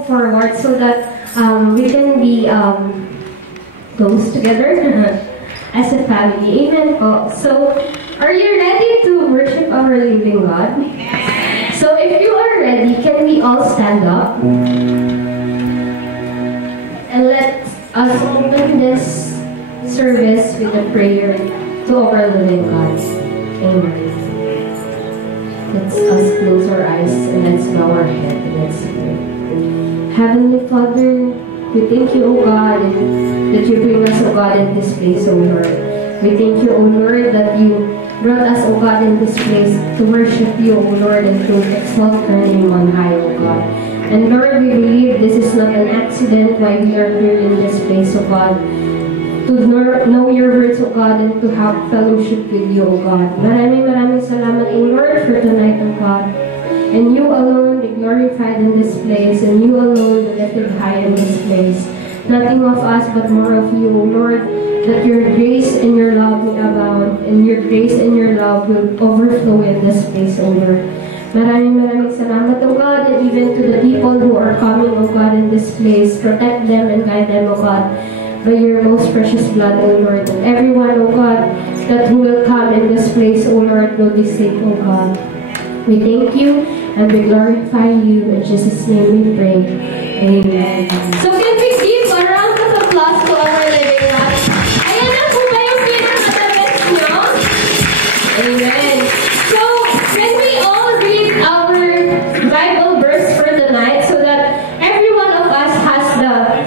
move forward so that we can be close together as a family. Amen po. So, are you ready to worship our living God? So, if you are ready, can we all stand up? And let us open this service with a prayer to our living God. Amen. Let's us close our eyes and let's bow our head and let's pray. Heavenly Father, we thank you, O God, that you bring us, O God, in this place, O Lord. We thank you, O Lord, that you brought us, O God, in this place to worship you, O Lord, and to exalt your name on high, O God. And Lord, we believe this is not an accident why we are here in this place, O God, to know your words, O God, and to have fellowship with you, O God. Maraming salamat, O Lord, for tonight, O God. And you alone be glorified in this place, and you alone be lifted high in this place. Nothing of us, but more of you, O Lord, that your grace and your love will abound, and your grace and your love will overflow in this place, O Lord. Maraming salamat, O God, and even to the people who are coming, O God, in this place. Protect them and guide them, O God, by your most precious blood, O Lord. And everyone, O God, that who will come in this place, O Lord, will be safe, O God. We thank you and we glorify you. In Jesus' name we pray. Amen. So can we give a round of applause to our living God? Ayan na po ba yung pinaka-best nyo? Amen. So, can we all read our Bible verse for the night so that every one of us has the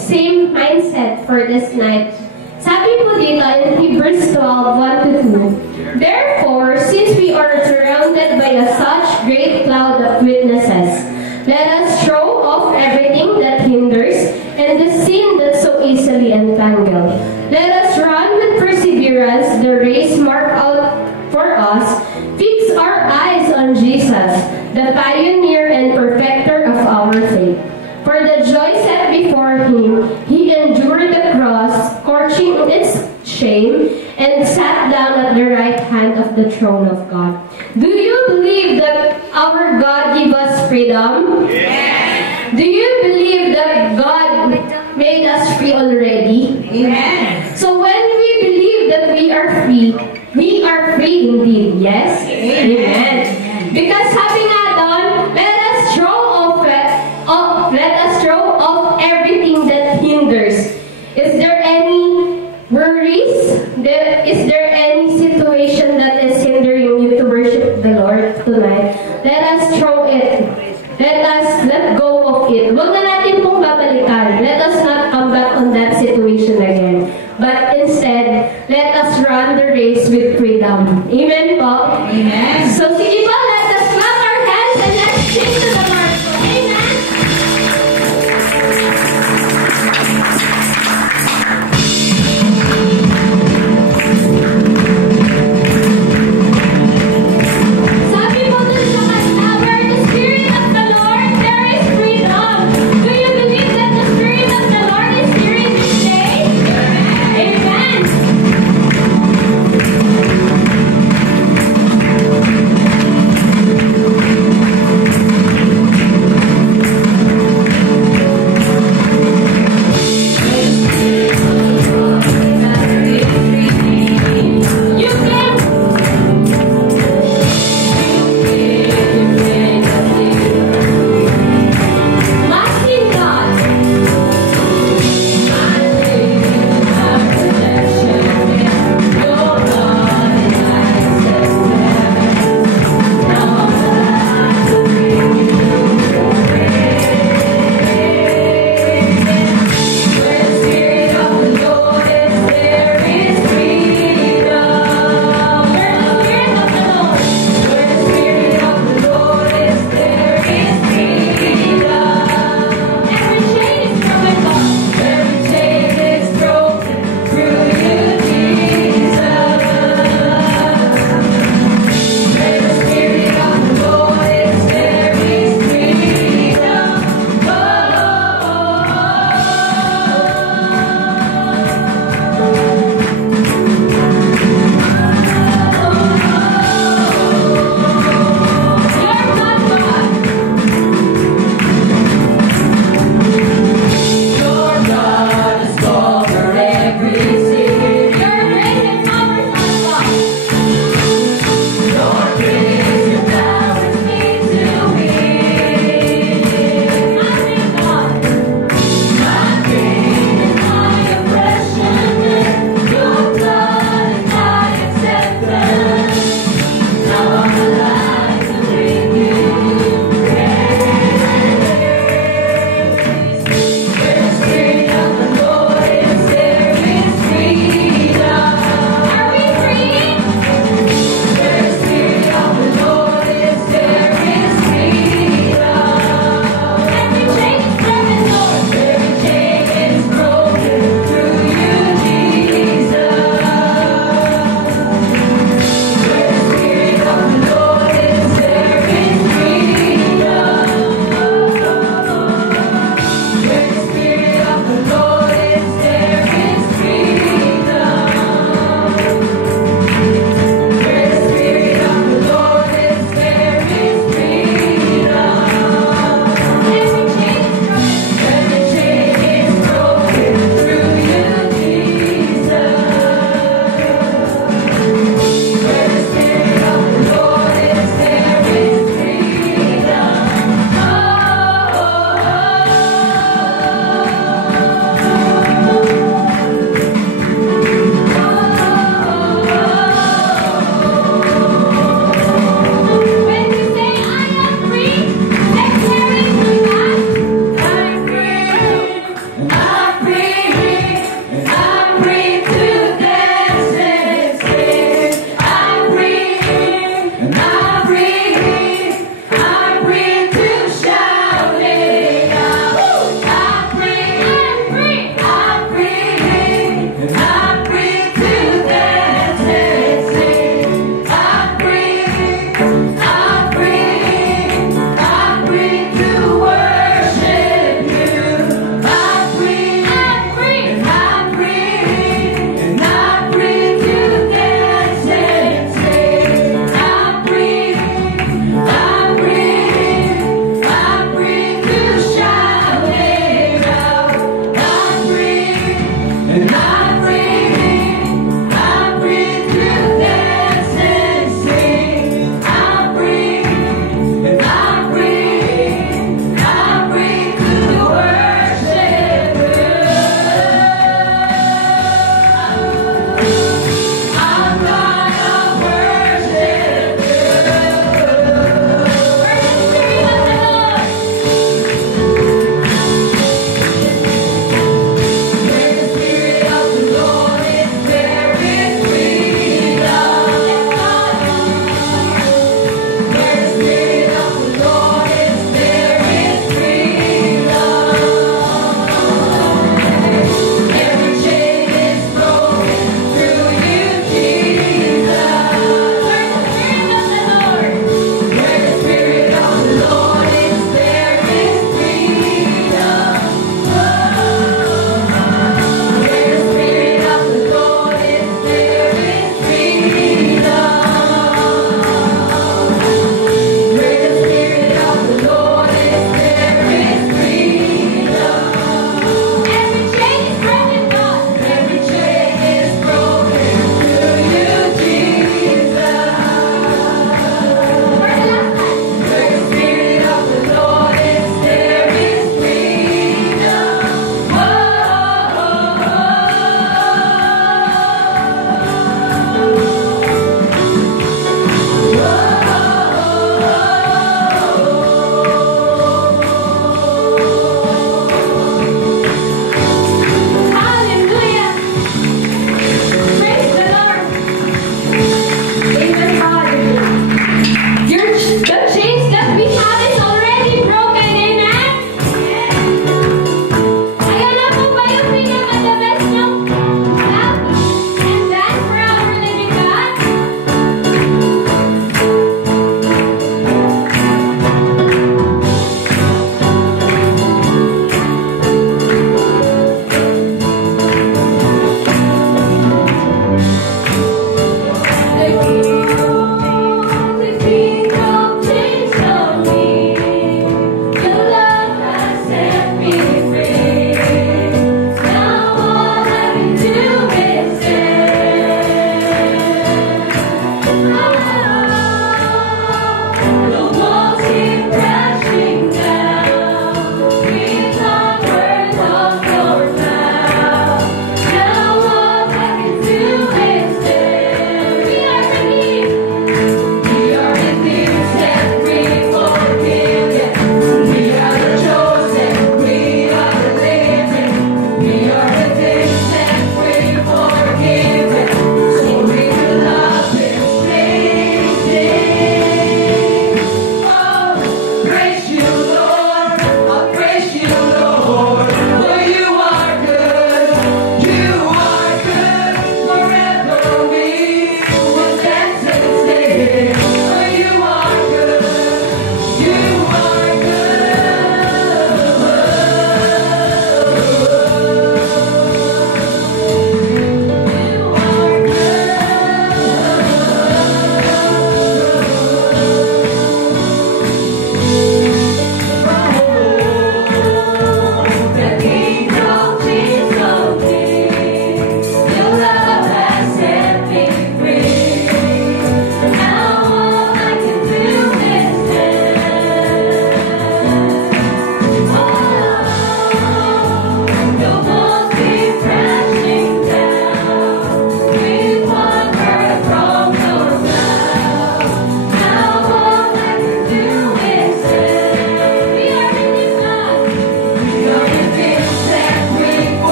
same mindset for this night? Sabi po dito in Hebrews 12:1-2, therefore, since we are surrounded by such great cloud of witnesses, let us throw off everything that hinders and the sin that so easily entangles. Let us run with perseverance the race marked out for us. Fix our eyes on Jesus, the pioneer and perfecter of our faith. For the joy set before him, he endured the cross, scorching its shame, and sat down at the right hand of the throne of God. Do you believe that our God gave us freedom? Yes. Do you believe that God made us free already? Yes. So when we believe that we are free indeed. Yes? Amen. Because sabi nga doon, let us throw off everything that hinders. Is there any worries? Is there any situation that is hindering you to worship the Lord tonight? Let us throw it. Let us let go of it. Huwag na natin pong babalikan. Let us not come back on that situation again. But instead, let us run the race with freedom. Amen po? Amen. So sige po, let us clap our hands and let's sing to the Lord. Amen. Sabi po dun sa kanta, where the Spirit of the Lord, there is freedom. Do you believe that the Spirit of the Lord is here in this day? Amen.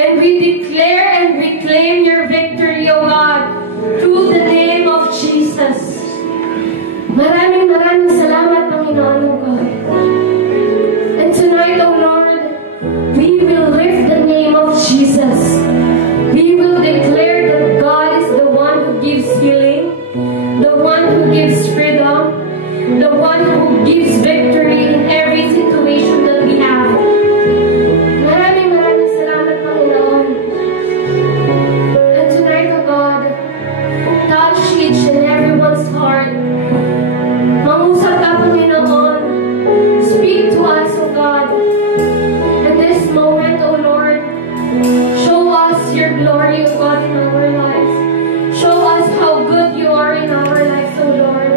And we declare and reclaim your victory, O God, through the name of Jesus. Maraming salamat, Panginoon, O God. And tonight, O Lord, we will lift the name of Jesus. We will declare that God is the one who gives healing, the one who gives freedom, the one who gives victory in every situation that we have. Maraming salamat, Panginoon. And tonight, O God, touch each and everyone's heart. Mangusap ka, Panginoon. Speak to us, O God. At this moment, O Lord, show us your glory, O God, in our lives. Show us how good you are in our lives, O Lord.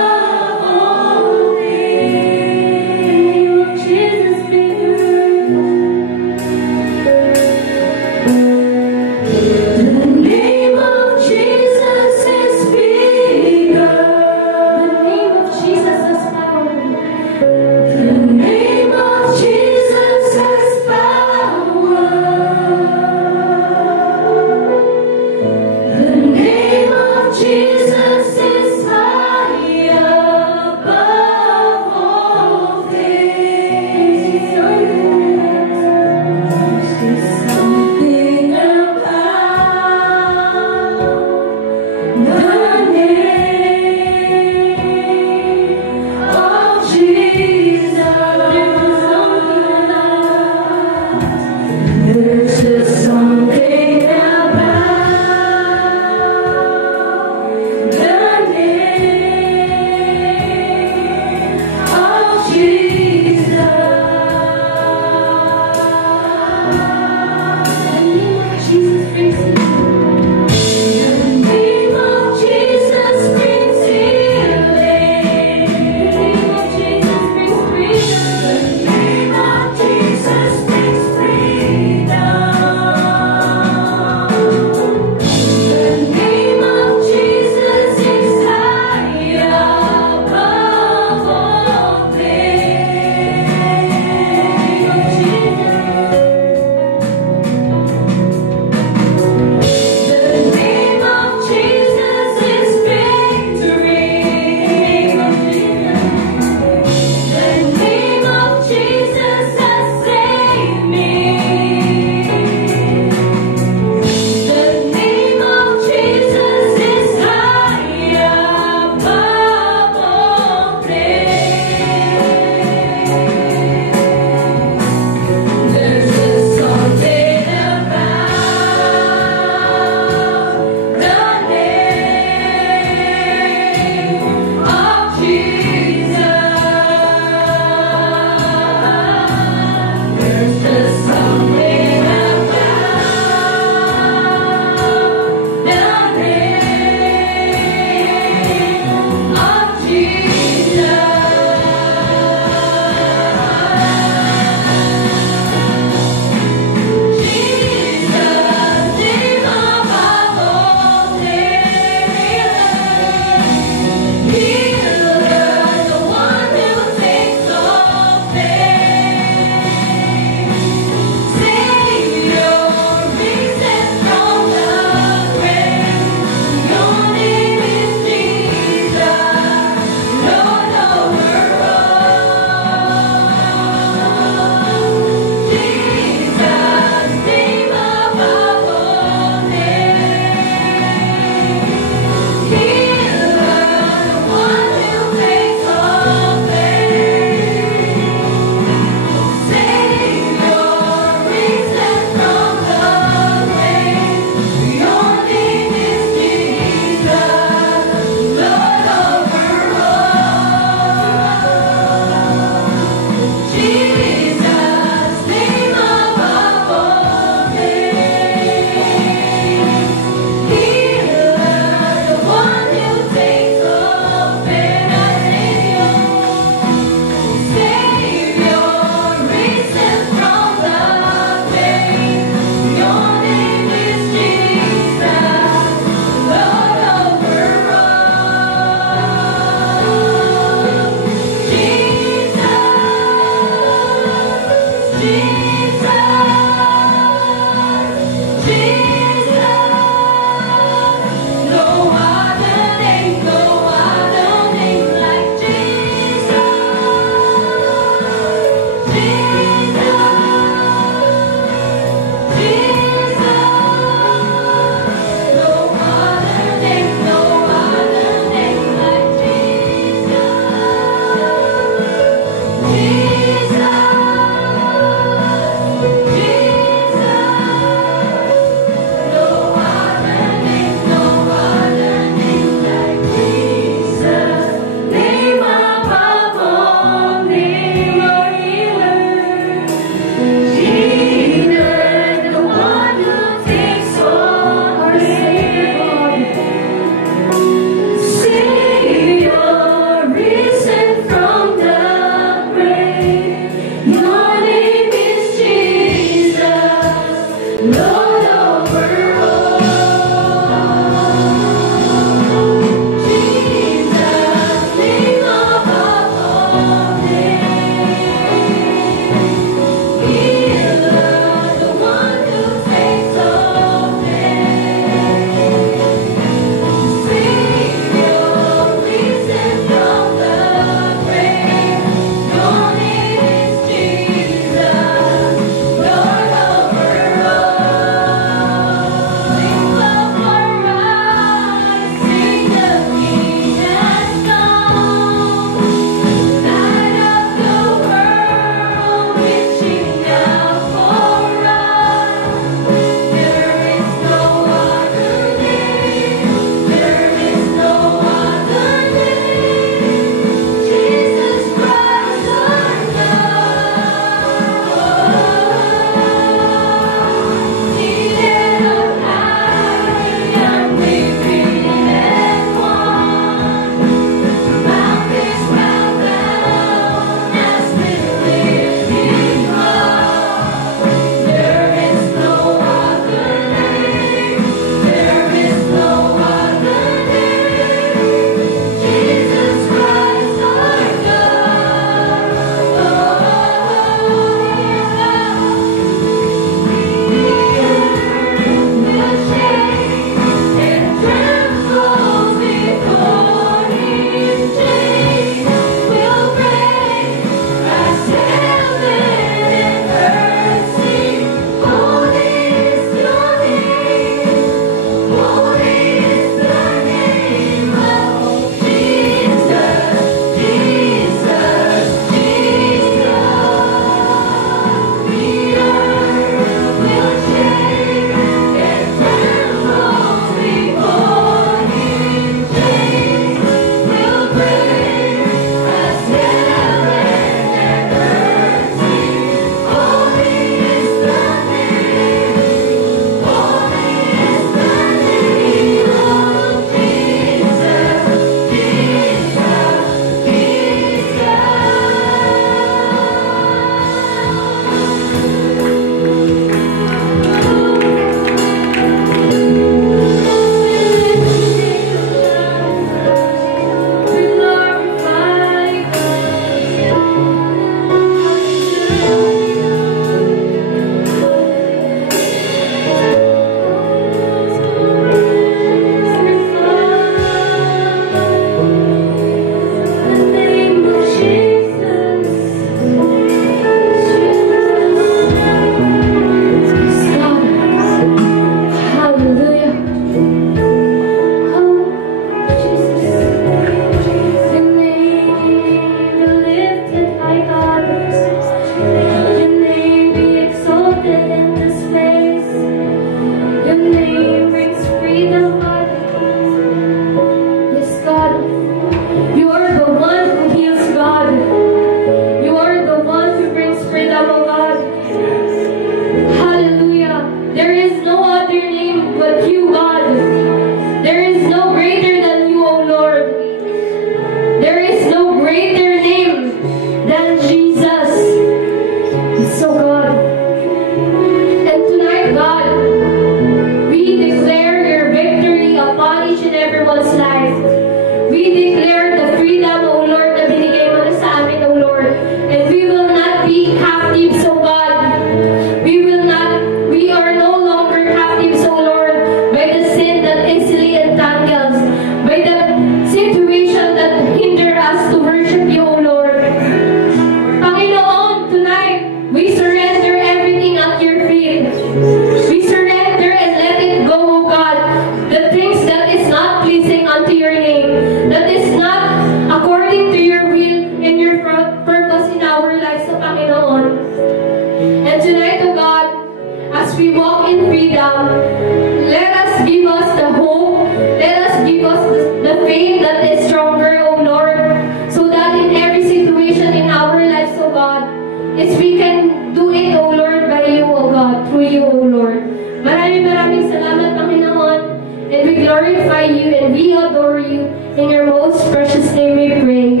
glorify you, and we adore you. In your most precious name we pray.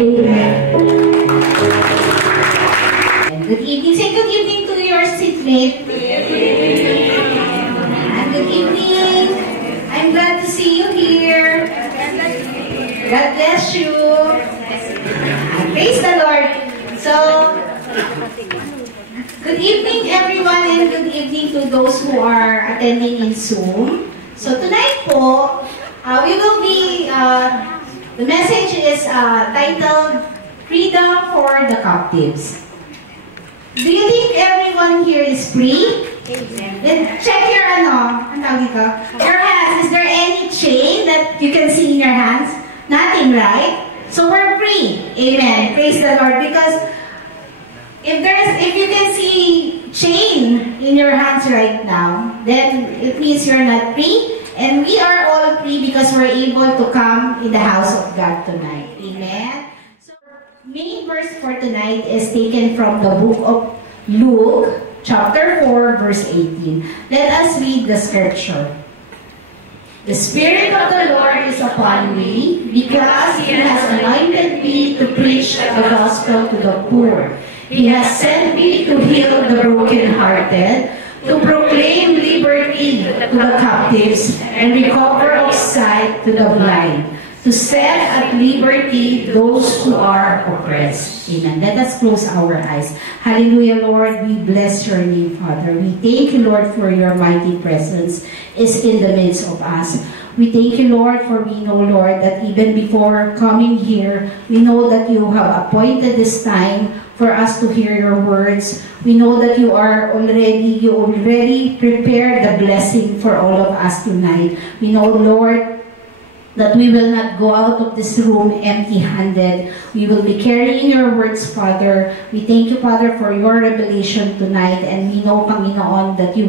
Amen. Good evening. Say good evening to your seatmate. And good evening. I'm glad to see you here. God bless you. Praise the Lord. So, good evening everyone, and good evening to those who are attending in Zoom. So tonight po, we will be, the message is titled, Freedom for the Captives. Do you think everyone here is free? Then check your your hands. Is there any chain that you can see in your hands? Nothing, right? So we're free. Amen. Praise the Lord. Because if you can see chain in your hands right now, then it means you're not free. And we are all free because we're able to come in the house of God tonight. Amen. So main verse for tonight is taken from the book of Luke, chapter 4, verse 18. Let us read the scripture. The Spirit of the Lord is upon me, because He has anointed me to preach the gospel to the poor. He has sent me to heal the brokenhearted, to proclaim liberty to the captives, and recover of sight to the blind, to set at liberty those who are oppressed. Amen. Let us close our eyes. Hallelujah, Lord. We bless your name, Father. We thank you, Lord, for your mighty presence is in the midst of us. We thank you, Lord, for we know, Lord, that even before coming here, we know that you have appointed this time for us to hear your words. We know that you already prepared the blessing for all of us tonight. We know, Lord, that we will not go out of this room empty-handed. We will be carrying your words, Father. We thank you, Father, for your revelation tonight. And we know, Panginoon, that you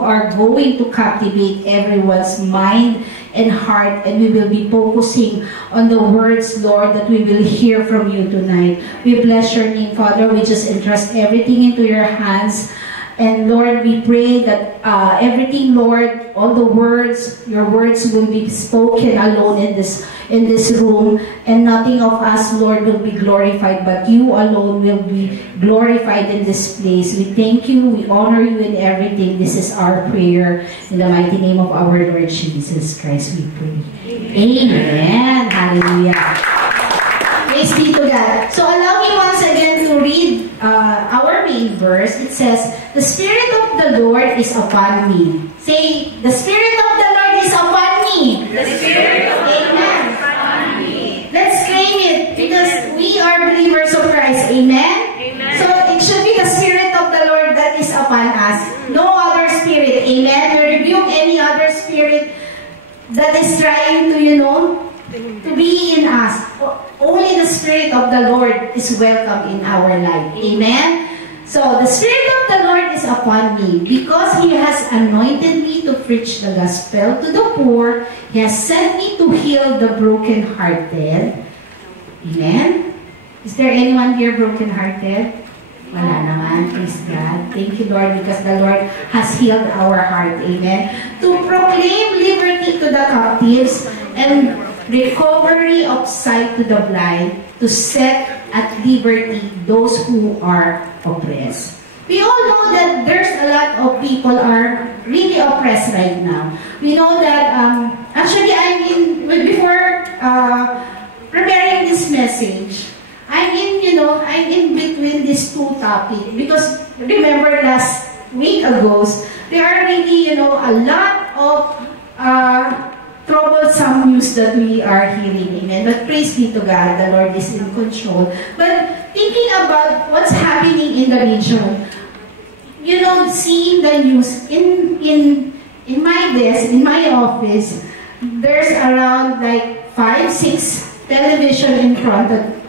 are going to captivate everyone's mind and heart. And we will be focusing on the words, Lord, that we will hear from you tonight. We bless your name, Father. We just entrust everything into your hands. And Lord, we pray that everything, Lord, all the words, your words will be spoken alone in this room, and nothing of us, Lord, will be glorified, but you alone will be glorified in this place. We thank you, we honor you in everything. This is our prayer. In the mighty name of our Lord Jesus Christ, we pray. Amen. Hallelujah. Praise be to God. So allow me once again to read our main verse. It says, the Spirit of the Lord is upon me. Say, the Spirit of the Lord is upon me. The Spirit of the Lord is upon me. Let's claim it, because we are believers of Christ. Amen? Amen. So it should be the Spirit of the Lord that is upon us. No other spirit. Amen? We rebuke any other spirit that is trying to be in us. Only the Spirit of the Lord is welcome in our life. Amen? So, the Spirit of the Lord is upon me, because He has anointed me to preach the gospel to the poor. He has sent me to heal the brokenhearted. Amen? Is there anyone here brokenhearted? Wala naman. Praise God. Thank you, Lord, because the Lord has healed our heart. Amen? To proclaim liberty to the captives and recovery of sight to the blind, to set at liberty those who are oppressed. We all know that there's a lot of people are really oppressed right now. We know that, actually, before preparing this message, I'm in between these two topics, because remember last week ago, there are really, a lot of troublesome news that we are hearing. Amen. But praise be to God, the Lord is in control. But thinking about what's happening in the region, seeing the news in my desk, in my office, there's around like 5-6 television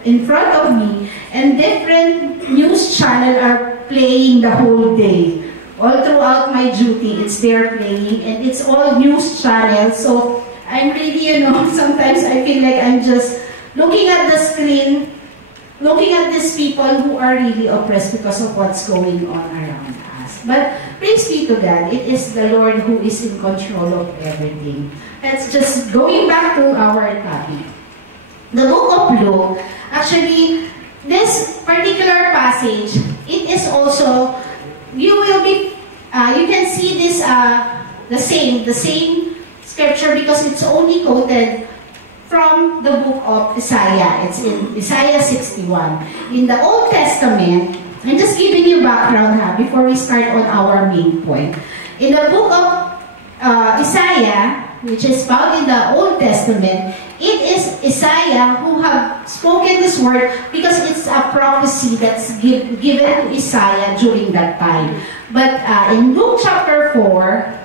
in front of me, and different news channels are playing the whole day. All throughout my duty, it's there playing, and it's all news channels. So I'm really, sometimes I feel like I'm just looking at the screen, looking at these people who are really oppressed because of what's going on around us. us. But praise be to God, it is the Lord who is in control of everything. Let's just going back to our topic. The book of Luke, actually, this particular passage, it is also, you will be, you can see this, the same scripture because it's only quoted from the book of Isaiah. It's in Isaiah 61. In the Old Testament, I'm just giving you background before we start on our main point. In the book of Isaiah, which is found in the Old Testament, it is Isaiah who have spoken this word because it's a prophecy that's given to Isaiah during that time. But in Luke chapter 4,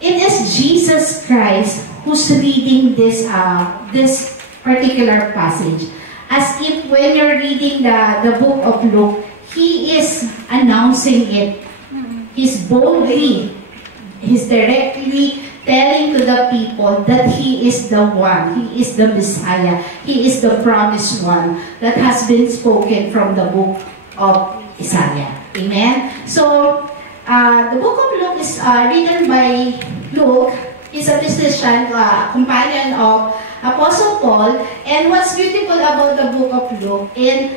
it is Jesus Christ who's reading this particular passage. As if when you're reading the book of Luke, he is announcing it. He's boldly, he's directly telling to the people that he is the one, he is the Messiah, he is the promised one that has been spoken from the book of Isaiah. Amen? So, the book of Luke is written by Luke. He's a physician, companion of Apostle Paul. And what's beautiful about the book of Luke, I'm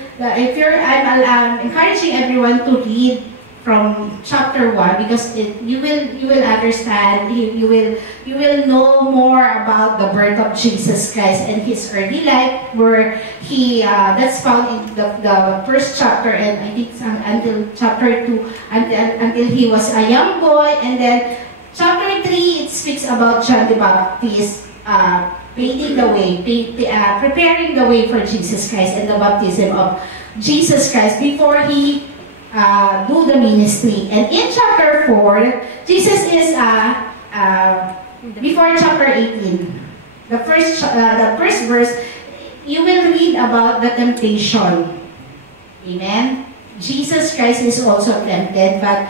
encouraging everyone to read from chapter 1 because you will understand, you will know more about the birth of Jesus Christ and his early life, where he that's found in the first chapter, and I think until chapter 2, until he was a young boy. And then chapter 3, it speaks about John the Baptist paving the way, preparing the way for Jesus Christ and the baptism of Jesus Christ before he do the ministry. And in chapter 4, Jesus is before chapter 18. The first verse, you will read about the temptation. Amen. Jesus Christ is also tempted, but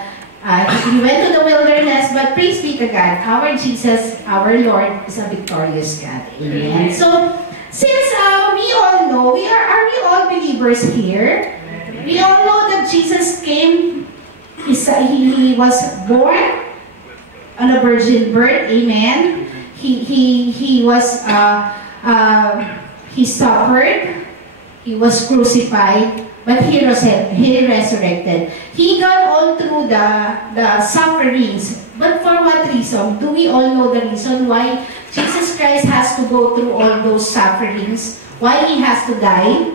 he went to the wilderness. But praise be to God, our Jesus, our Lord, is a victorious God. Amen. So, since we all know, are we all believers here? We all know that Jesus came, he was born on a virgin birth, amen. He suffered, he was crucified, but he resurrected. He got all through the sufferings. But for what reason? Do we all know the reason why Jesus Christ has to go through all those sufferings? Why he has to die?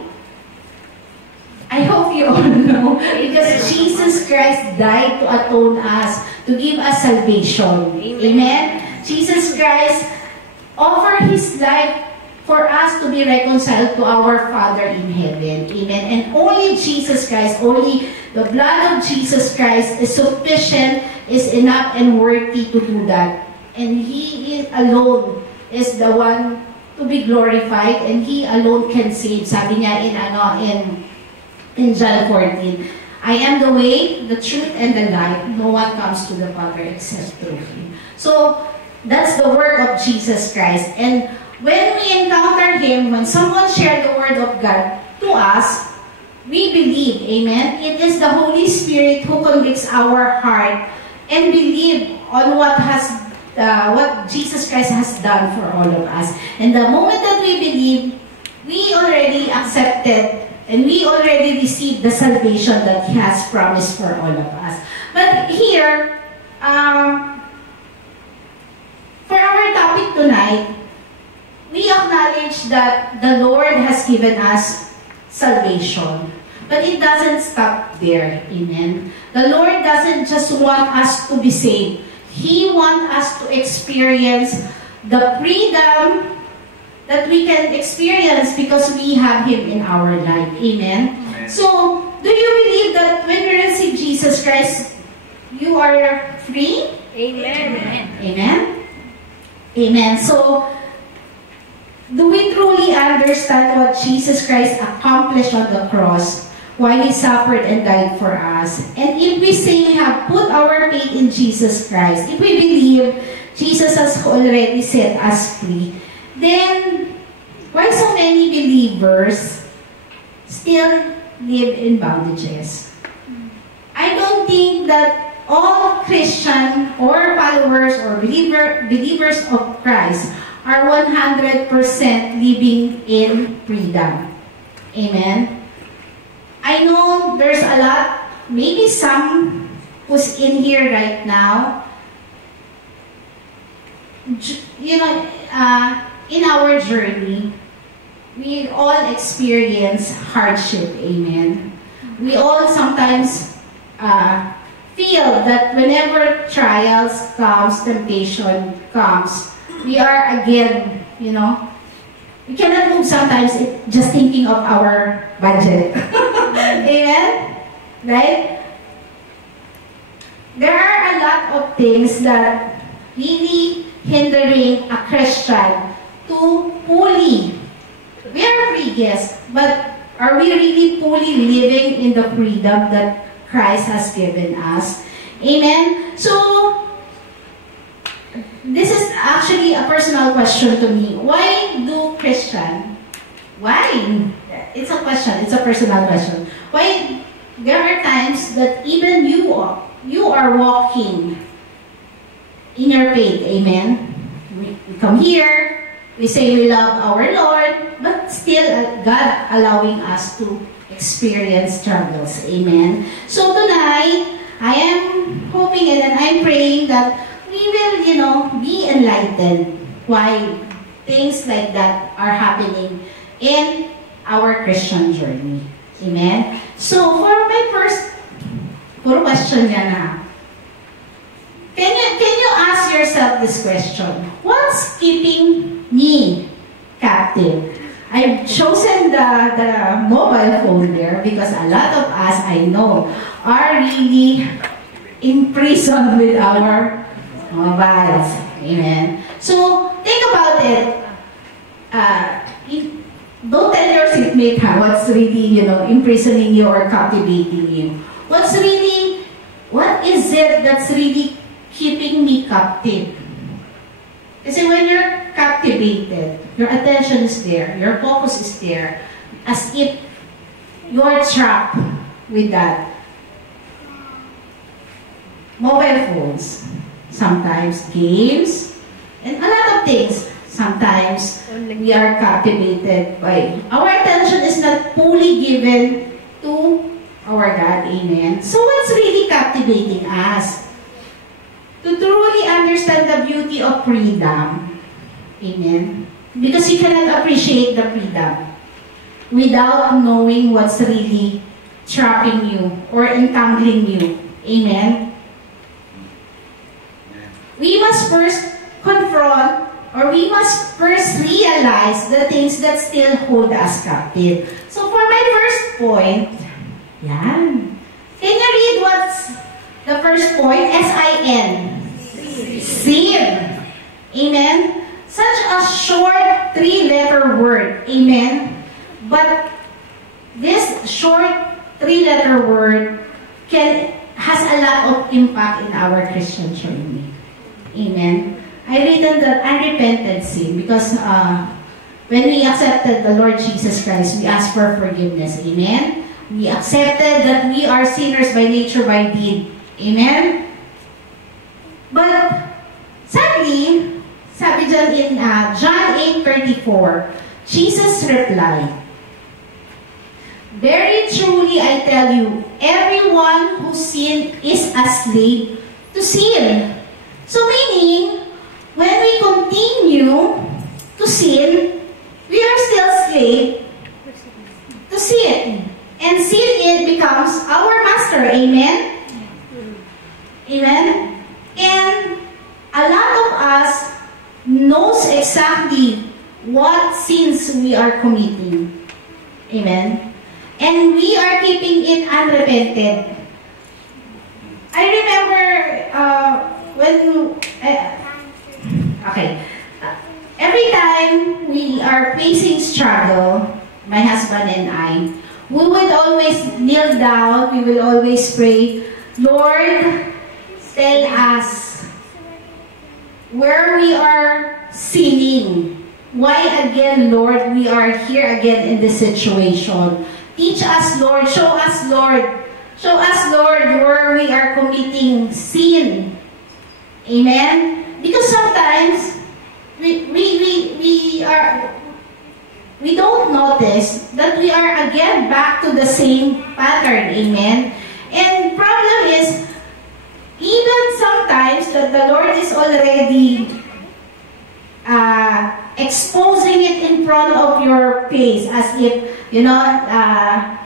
I hope you all know, because Jesus Christ died to atone us, to give us salvation. Amen? Jesus Christ offered his life for us to be reconciled to our Father in heaven. Amen? And only Jesus Christ, only the blood of Jesus Christ is sufficient, is enough and worthy to do that. And he alone is the one to be glorified, and he alone can save. Sabi niya in John 14, I am the way, the truth, and the life. No one comes to the Father except through him. So, that's the work of Jesus Christ. And when we encounter him, when someone shares the word of God to us, we believe, amen? It is the Holy Spirit who convicts our heart and believe on what Jesus Christ has done for all of us. And the moment that we believe, we already accepted and we already received the salvation that he has promised for all of us. But here, for our topic tonight, we acknowledge that the Lord has given us salvation. But it doesn't stop there. Amen. The Lord doesn't just want us to be saved. He wants us to experience the freedom that we can experience because we have him in our life. Amen? Amen. So, do you believe that when you receive Jesus Christ, you are free? Amen. Amen? Amen. So, do we truly understand what Jesus Christ accomplished on the cross, why he suffered and died for us? And if we say we have put our faith in Jesus Christ, if we believe Jesus has already set us free, then why so many believers still live in bondages? I don't think that all Christian or followers or believers of Christ are 100% living in freedom. Amen? I know there's a lot, maybe some who's in here right now, you know, in our journey, we all experience hardship. Amen? We all sometimes feel that whenever trials comes, temptation comes, we are again, you know, we cannot move sometimes just thinking of our budget. Amen? Right? There are a lot of things that really hindering a Christian to fully, we are free, yes, but are we really fully living in the freedom that Christ has given us? Amen? So, this is actually a personal question to me. Why do Christian? Why? It's a question. It's a personal question. Why there are times that even you are walking in your faith. Amen? We come here, we say we love our Lord, but still God allowing us to experience struggles. Amen? So tonight, I am hoping and I'm praying that we will, you know, be enlightened why things like that are happening in our Christian journey. Amen? So, for my first question na, can you ask yourself this question? What's keeping me captive? I've chosen the mobile phone there because a lot of us, I know, are really imprisoned with our mobiles. Amen. So, think about it. Don't tell your seatmate what's really, you know, imprisoning you or captivating you. What is it that's really keeping me captive? Kasi when you're captivated, your attention is there, your focus is there, as if you're trapped with that. Mobile phones, sometimes games, and a lot of things. Sometimes we are captivated by, our attention is not fully given to our God. Amen. So what's really captivating us? To truly understand the beauty of freedom. Amen. Because you cannot appreciate the freedom without knowing what's really trapping you or entangling you. Amen. We must first confront, or we must first realize the things that still hold us captive. So for my first point, yan. Can you read what's the first point? S-I-N. Sin. Amen? Such a short 3-letter word. Amen? But this short 3-letter word has a lot of impact in our Christian journey. Amen? I written that unrepented sin because when we accepted the Lord Jesus Christ, we asked for forgiveness. Amen? We accepted that we are sinners by nature, by deed. Amen? But, sadly, sabi dyan in John 8:34, Jesus replied, "Very truly I tell you, everyone who sins is a slave to sin." So meaning, when we continue to sin, we are still slave to sin. And sin, it becomes our master. Amen? Amen? And a lot of us knows exactly what sins we are committing. Amen? And we are keeping it unrepented. I remember every time we are facing struggle, my husband and I, we would always kneel down, we will always pray, Lord, tell us where we are sinning. Why again, Lord, we are here again in this situation? Teach us, Lord. Show us, Lord. Show us, Lord, where we are committing sin. Amen? Because sometimes, we don't notice that we are again back to the same pattern. Amen? And problem is, even sometimes that the Lord is already exposing it in front of your face as if,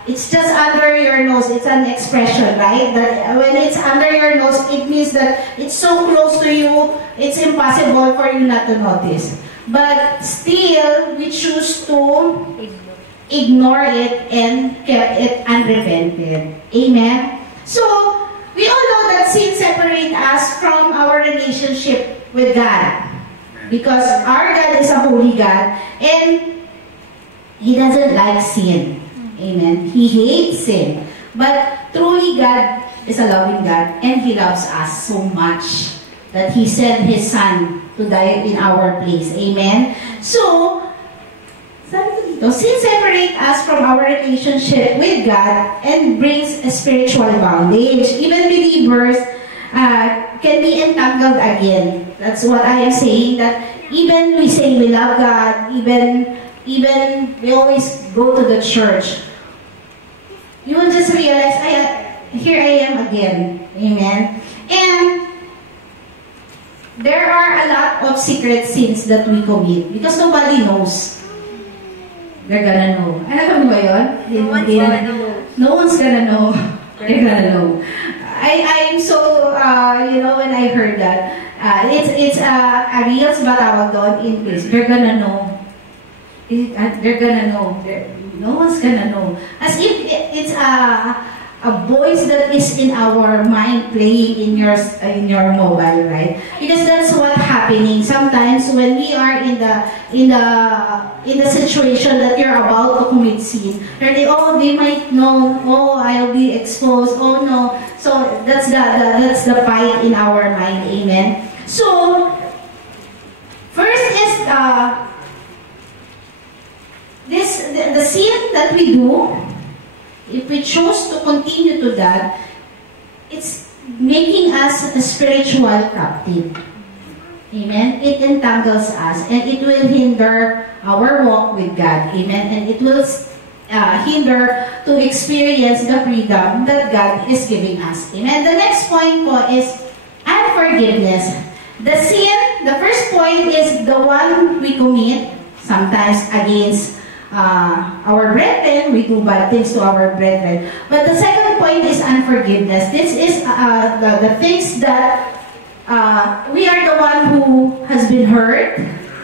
it's just under your nose. It's an expression, right? That when it's under your nose, it means that it's so close to you, it's impossible for you not to notice. But still, we choose to ignore it and kept it unrepented. Amen? So, we all know that sin separates us from our relationship with God. Because our God is a holy God and He doesn't like sin. Amen? He hates sin. But truly, God is a loving God and He loves us so much that He sent His Son to die in our place. Amen? So, sin separates us from our relationship with God and brings a spiritual bondage. Even believers can be entangled again. That's what I am saying, that even we say we love God, even we always go to the church, you will just realize, here I am again. Amen? And there are a lot of secret sins that we commit because nobody knows. They're gonna know. Alam mo ba yun? No one's gonna know. They're gonna know. I'm so, when I heard that, it's a reels ba tawag doon in place. They're gonna know. They're gonna know. No one's gonna know. As if it's a voice that is in our mind playing in your mobile, right? Because that's what's happening. Sometimes when we are in the situation that you're about to commit sin, they might know, I'll be exposed, no. So that's the fight in our mind. Amen. So first is the sin that we do. If we choose to continue to that, it's making us a spiritual captive. Amen? It entangles us and it will hinder our walk with God. Amen? And it will hinder to experience the freedom that God is giving us. Amen? The next point po is unforgiveness. The sin, the first point is the one we commit, sometimes against our brethren. We do bad things to our brethren. But the second point is unforgiveness. This is the things that we are the one who has been hurt.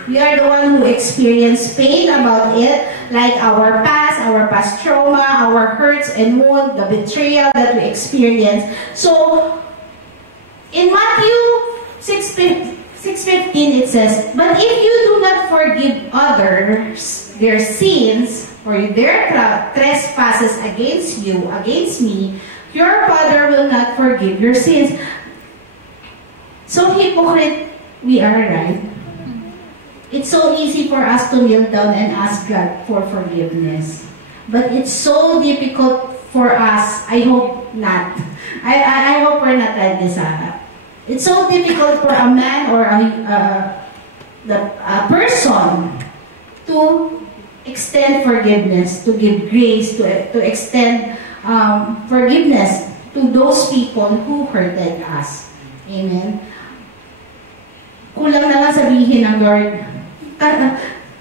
We are the one who experienced pain about it, like our past trauma, our hurts and wounds, the betrayal that we experienced. So, in Matthew 6:15 it says, "But if you do not forgive others their sins, or their trespasses against you, against me, your Father will not forgive your sins." So hypocrite we are, right? It's so easy for us to kneel down and ask God for forgiveness. But it's so difficult for us. I hope not. I hope we're not like this. It's so difficult for a man or a person to extend forgiveness, to give grace, to extend forgiveness to those people who hurted us. Amen. Kulang na lang sabihin ng Lord,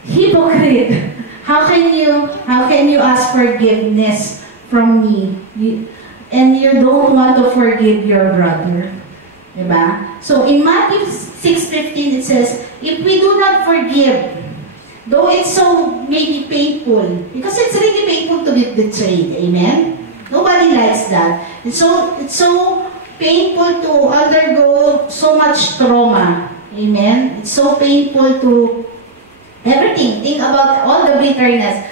hypocrite. How can you ask forgiveness from me and you don't want to forgive your brother? Diba? So in Matthew 6:15 it says, if we do not forgive, though it's so maybe painful, because it's really painful to be betrayed. Amen? Nobody likes that. It's so painful to undergo so much trauma. Amen? It's so painful to everything. Think about all the bitterness.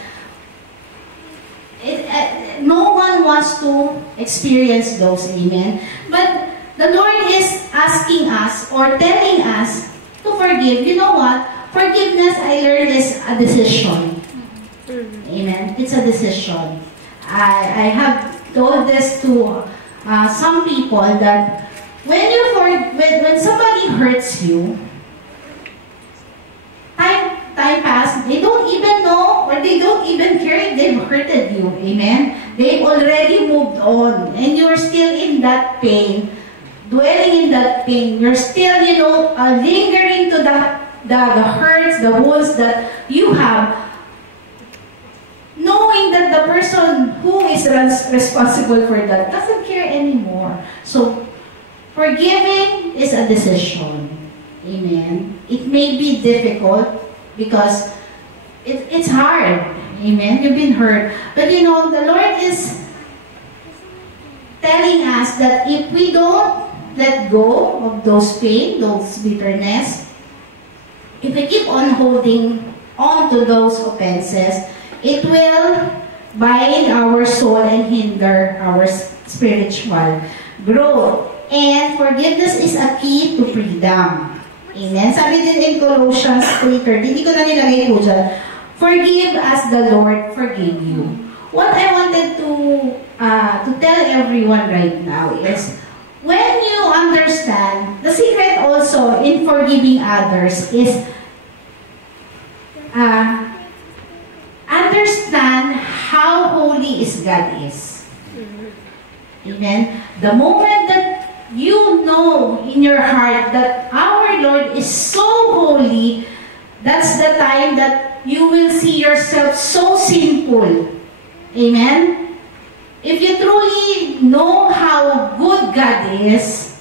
No one wants to experience those. Amen? But the Lord is asking us or telling us to forgive. You know what? Forgiveness, I learned, is a decision. Amen? It's a decision. I have told this to some people that when somebody hurts you, time passed, they don't even know or they don't even care if they've hurted you. Amen? They've already moved on and you're still in that pain, dwelling in that pain. You're still, lingering to the hurts, the wounds that you have, knowing that the person who is responsible for that doesn't care anymore. So, forgiving is a decision. Amen? It may be difficult because it's hard. Amen? You've been hurt. But the Lord is telling us that if we don't let go of those pain, those bitterness, if we keep on holding on to those offenses, it will bind our soul and hinder our spiritual growth. And forgiveness is a key to freedom. Amen? Sabi din in Colossians 3:30, hindi ko na nilagay po dyan, forgive as the Lord forgave you. What I wanted to tell everyone right now is, when you understand, the secret also in forgiving others is understand how holy is God is. Amen? The moment that you know in your heart that our Lord is so holy, that's the time that you will see yourself so sinful. Amen? If you truly know how good God is,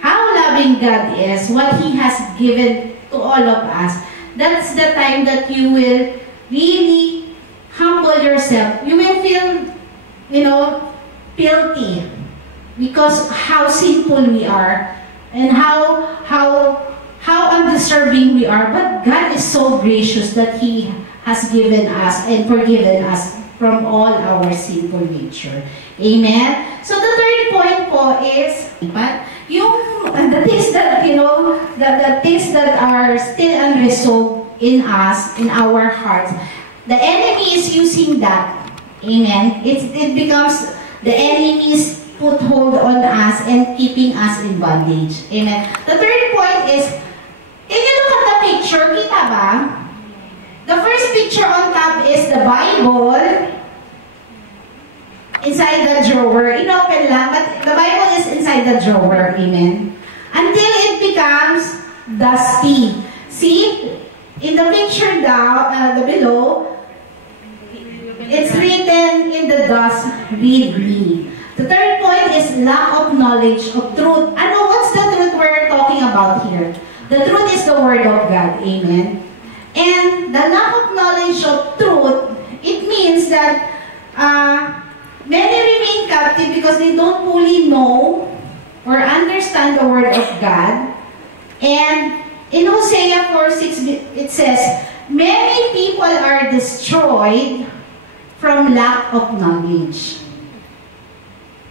how loving God is, what He has given to all of us, that's the time that you will really humble yourself. You will feel, guilty because how sinful we are and how undeserving we are. But God is so gracious that He has given us and forgiven us from all our sinful nature. Amen? So the third point po is, the things that, the things that are still unresolved in us, in our hearts, the enemy is using that. Amen? It becomes, the enemy's put hold on us and keeping us in bondage. Amen? The third point is, can you look at the picture? Kita ba? The first picture on top is the Bible inside the drawer. Inopen lang, but the Bible is inside the drawer. Amen? Until it becomes dusty. See, in the picture down, below, it's written in the dust, read me. The third point is lack of knowledge of truth. What's the truth we're talking about here? The truth is the Word of God. Amen? And the lack of knowledge of truth, it means that many remain captive because they don't fully know or understand the Word of God. And in Hosea 4:6, it says, many people are destroyed from lack of knowledge.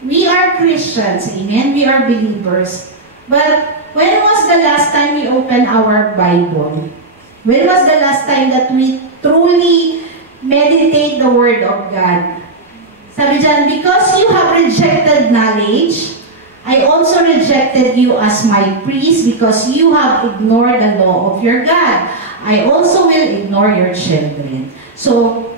We are Christians, amen? We are believers. But when was the last time we opened our Bible? When was the last time that we truly meditate the Word of God? Sabi dyan, because you have rejected knowledge, I also rejected you as my priest because you have ignored the law of your God. I also will ignore your children. So,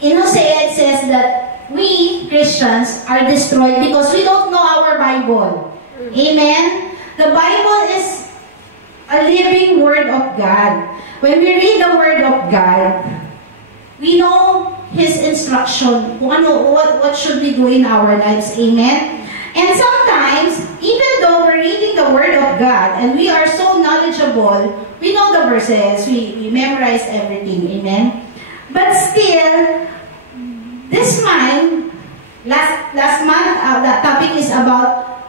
in Hosea, it says that we, Christians, are destroyed because we don't know our Bible. Amen? The Bible is a living Word of God. When we read the Word of God, we know His instruction, what should we do in our lives. Amen? And sometimes, even though we're reading the Word of God and we are so knowledgeable, we know the verses, we memorize everything. Amen? But still, this month, last month, the topic is about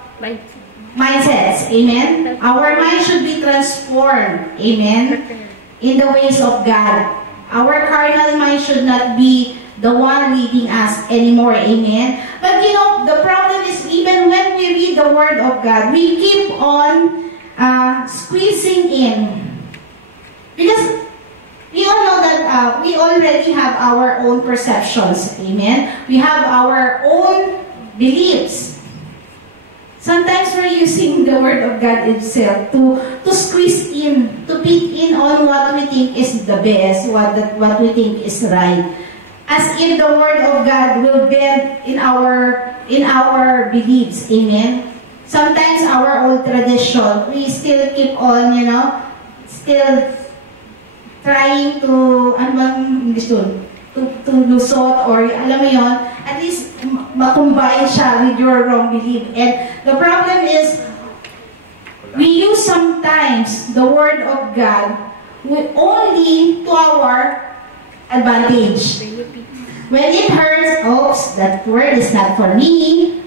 mindsets. Amen? Our mind should be transformed. Amen? In the ways of God. Our carnal mind should not be the one leading us anymore. Amen? But the problem is even when we read the Word of God, we keep on squeezing in. Because we all know that we already have our own perceptions. Amen? We have our own beliefs. Sometimes we're using the Word of God itself to squeeze in, to fit in on what we think is the best, what we think is right. As if the Word of God will bend in our beliefs. Amen? Sometimes our old tradition, we still keep on, still trying to, to lusot, or alam mo yon, at least makumbine siya with your wrong belief. And the problem is, we use sometimes the Word of God only to our advantage. When it hurts, oops, that word is not for me.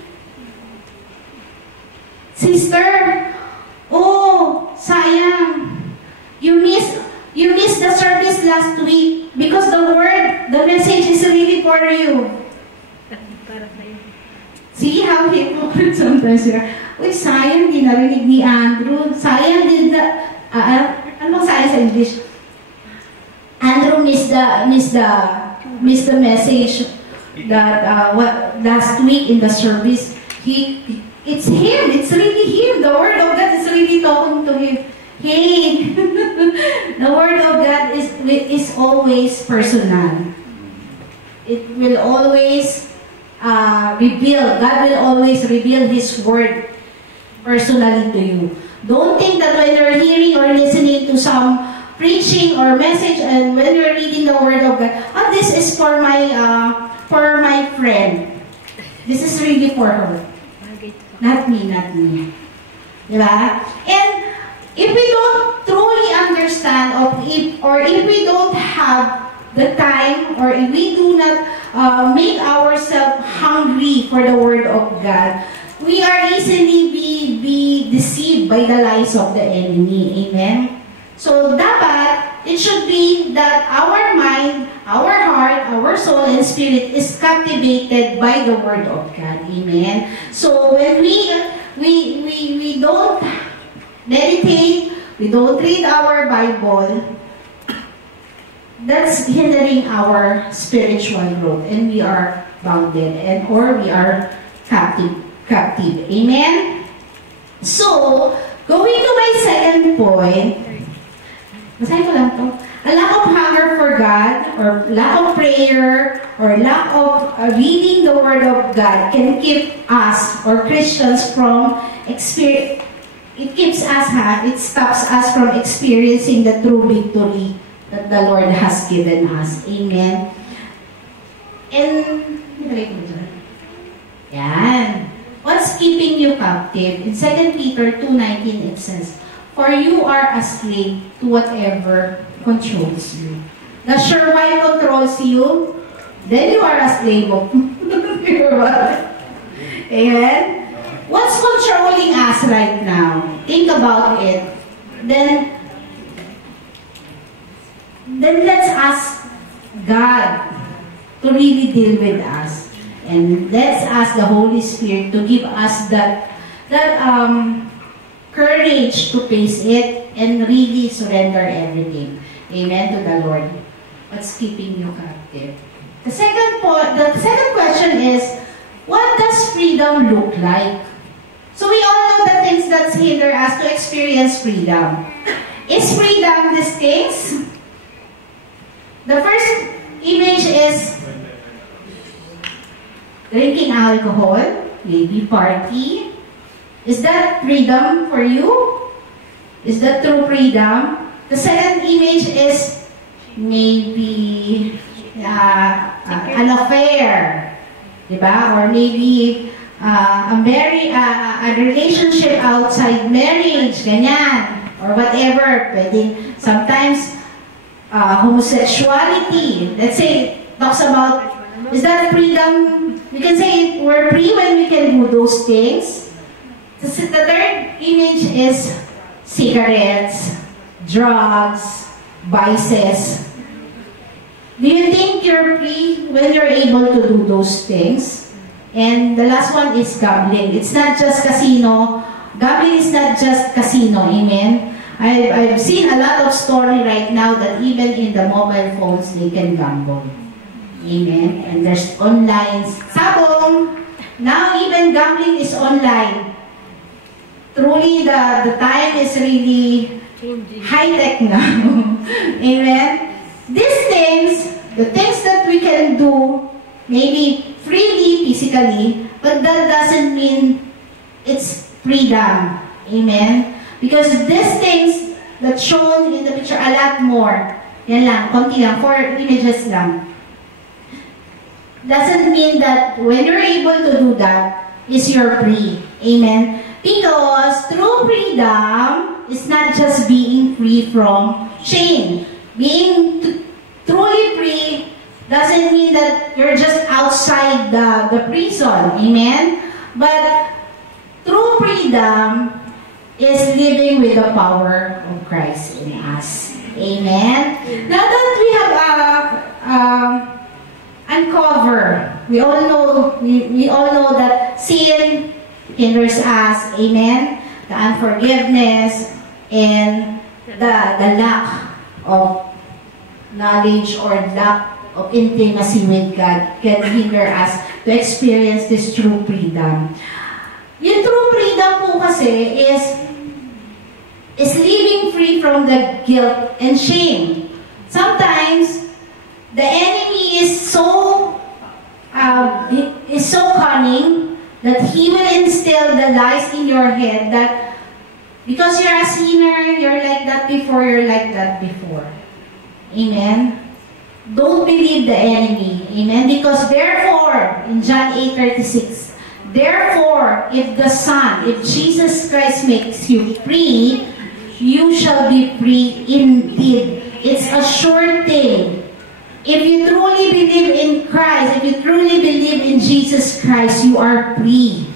Sister, oh, sayang. You missed the service last week because the message is really for you. See how hypocrite sometimes you are. Uy, sayang, di narinig ni Andrew. Sayang, ano sayang sa English? Andrew missed the message that last week in the service. It's him. It's really him. The Word of God is really talking to him. Hey, the Word of God is always personal. It will always reveal. God will always reveal His Word personally to you. Don't think that when you're hearing or listening to some preaching or message, and when you're reading the Word of God, this is for my friend. This is really for her. Not me. Diba? And if we don't truly understand, or if we don't have the time, or if we do not make ourselves hungry for the Word of God, we are easily be deceived by the lies of the enemy. Amen? So, dapat, it should be that our mind, our heart, our soul, and spirit is captivated by the Word of God. Amen? So, when we don't meditate, we don't read our Bible, that's hindering our spiritual growth, and we are bounded, or we are captive. Amen? So, going to my second point, basahin ko lang to. A lack of hunger for God, or lack of prayer, or lack of reading the Word of God can keep us, or Christians, from experience. It stops us from experiencing the true victory that the Lord has given us. Amen. And, yan. What's keeping you captive? In 2 Peter 2:19 it says, "For you are a slave to whatever controls you." Now, sure, why controls you? Then you are a slave of Amen? What's controlling us right now? Think about it. Then let's ask God to really deal with us. And let's ask the Holy Spirit to give us that courage to face it and really surrender everything. Amen to the Lord. What's keeping you captive? The second question is, what does freedom look like? So we all know the things that hinder us to experience freedom. Is freedom these things? The first image is drinking alcohol, maybe party. Is that freedom for you? Is that true freedom? The second image is maybe an affair, diba? Or maybe a relationship outside marriage, ganyan, or whatever. Pwedeng sometimes homosexuality. Let's say talks about, is that freedom? We can say we're free when we can do those things. The third image is cigarettes, drugs, vices. Do you think you're free when you're able to do those things? And the last one is gambling. It's not just casino. Gambling is not just casino, amen? I've seen a lot of story right now that even in the mobile phones, they can gamble. Amen? And there's online. Sabong, now even gambling is online. Truly, the time is really high-tech now. Amen? These things, the things that we can do, maybe freely, physically, but that doesn't mean it's freedom. Amen? Because these things that shown in the picture, a lot more. Yan lang, konti lang, 4 images lang. Doesn't mean that when you're able to do that, is you're free. Amen? Because true freedom is not just being free from shame. Being truly free doesn't mean that you're just outside the prison. Amen? But true freedom is living with the power of Christ in us. Amen? Now that we have uncovered, we all know that sin hinders us. Amen? The unforgiveness and the lack of knowledge or lack of intimacy with God can hinder us to experience this true freedom. Yung true freedom po kasi is living free from the guilt and shame. Sometimes the enemy is so cunning that he will instill the lies in your head that because you're a sinner, you're like that before, you're like that before. Amen? Don't believe the enemy. Amen? Because therefore, in John 8:36, therefore, if the Son, if Jesus Christ makes you free, you shall be free indeed. It's a sure thing. If you truly believe in Christ, if you truly believe in Jesus Christ, you are free.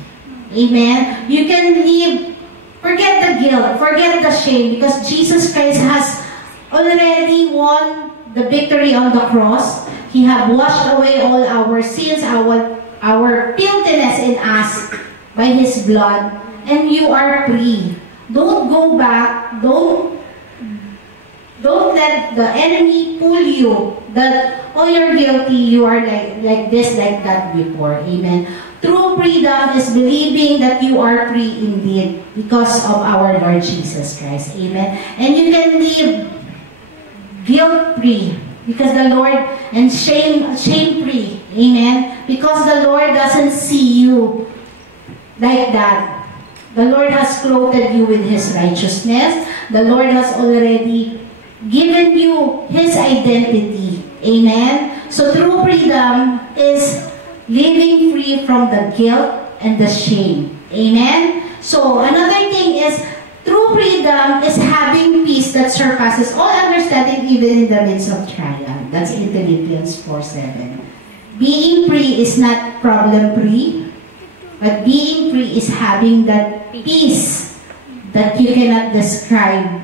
Amen? You can live, forget the guilt, forget the shame, because Jesus Christ has already won the victory on the cross. He has washed away all our sins, our filthiness in us by His blood, and you are free. Don't go back, don't let the enemy pull you that, oh, you're guilty, you are like this, like that before. Amen. True freedom is believing that you are free indeed because of our Lord Jesus Christ. Amen. And you can live guilt-free because the Lord, and shame-free. Amen. Because the Lord doesn't see you like that. The Lord has clothed you with His righteousness. The Lord has already given you His identity. Amen? So true freedom is living free from the guilt and the shame. Amen? So another thing is, true freedom is having peace that surpasses all understanding even in the midst of trial. That's in Philippians 4:7. Being free is not problem-free, but being free is having that peace that you cannot describe.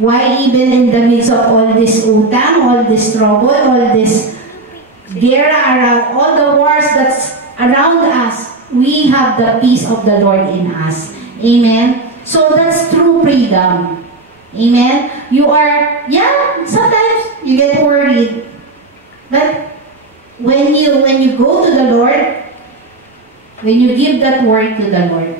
Why even in the midst of all this utang, all this trouble, all this guerra around, all the wars that's around us, we have the peace of the Lord in us. Amen? So that's true freedom. Amen? You are, sometimes you get worried. But when you go to the Lord, when you give that word to the Lord,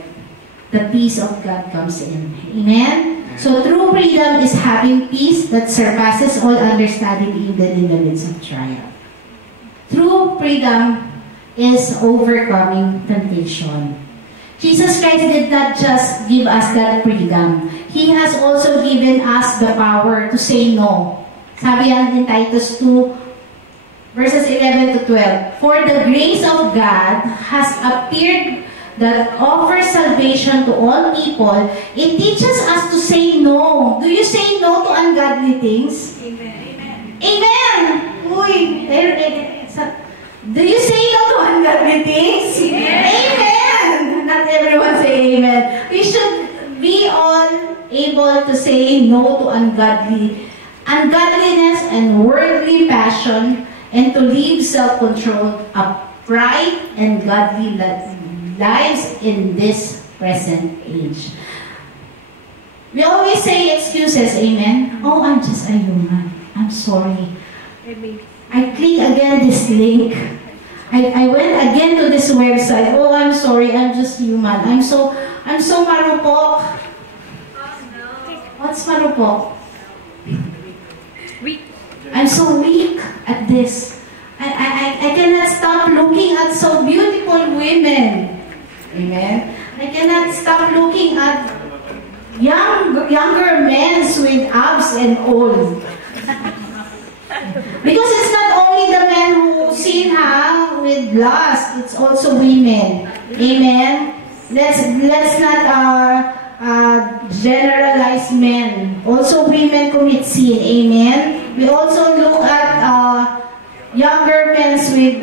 the peace of God comes in. Amen? So true freedom is having peace that surpasses all understanding even in the midst of trial. True freedom is overcoming temptation. Jesus Christ did not just give us that freedom. He has also given us the power to say no. Sabi yan in Titus 2, verses 11 to 12. For the grace of God has appeared that offers salvation to all people. It teaches us to say no. Do you say no to ungodly things? Amen. Amen! Uy! Do you say no to ungodly things? Amen! Not everyone say amen. We should be all able to say no to ungodliness and worldly passion, and to live self-controlled, upright, and godly lives in this present age. We always say excuses, amen? Oh, I'm just a human. I'm sorry. I click again this link. I went again to this website. Oh, I'm sorry. I'm just human. I'm so marupok. What's marupok? Weak. I'm so weak at this. I cannot stop looking at so beautiful women. Amen. I cannot stop looking at younger men with abs and all. Because it's not only the men who sin with lust, it's also women. Amen. Let's not generalize men. Also women commit sin. Amen. We also look at younger men with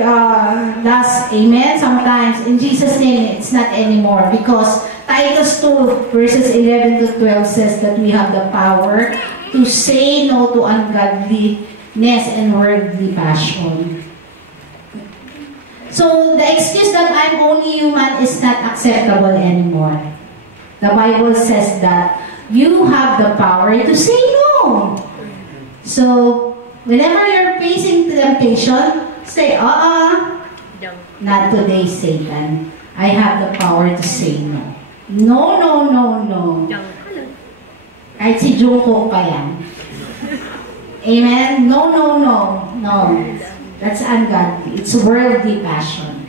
lust. Amen. Sometimes in Jesus' name it's not anymore, because Titus 2 verses 11 to 12 says that we have the power to say no to ungodliness and worldly passion. So the excuse that I'm only human is not acceptable anymore. The Bible says that you have the power to say no. So whenever you're facing temptation, say, not today, Satan. I have the power to say no. No, no, no, no. Kahit si Jungkook pa yan. Amen? No, no, no. No. That's ungodly. It's worldly passion.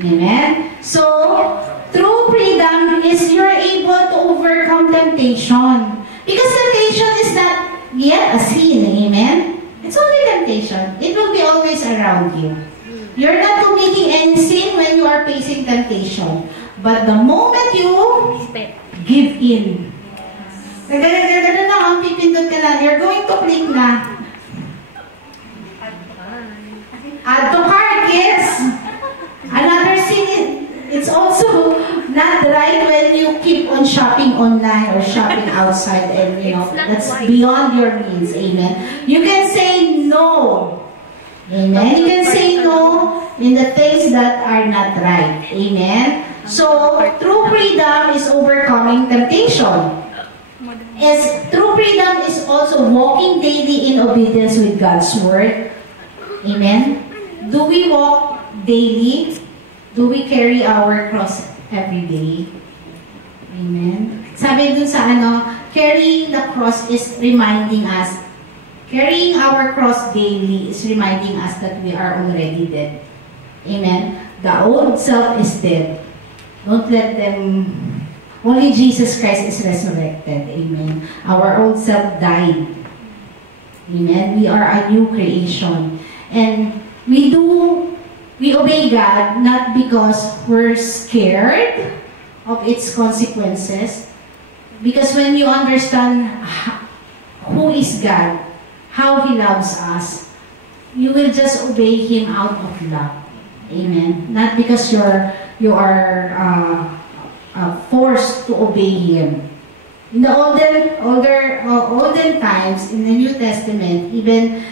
Amen? So, true freedom is you're able to overcome temptation. Because temptation is not yet a sin. Amen? It's only temptation. It will be always around you. You're not committing any sin when you are facing temptation. But the moment you give in, pipindot ka na, you're going to click na. Add to cart, yes. Another thing, it's also not right when you keep on shopping online or shopping outside, and that's beyond your means. Amen. You can say no. Amen. You can say no in the things that are not right. Amen. So, true freedom is overcoming temptation. True freedom is also walking daily in obedience with God's word. Amen. Do we walk daily? Do we carry our cross every day? Amen. Sabi dun sa carrying the cross is reminding us, carrying our cross daily is reminding us that we are already dead. Amen. The old self is dead. Don't let them... Only Jesus Christ is resurrected. Amen. Our old self died. Amen. We are a new creation. And we obey God not because we're scared of its consequences. Because when you understand who is God, how He loves us, you will just obey Him out of love. Amen. Not because you are forced to obey Him. In the olden times, in the New Testament, even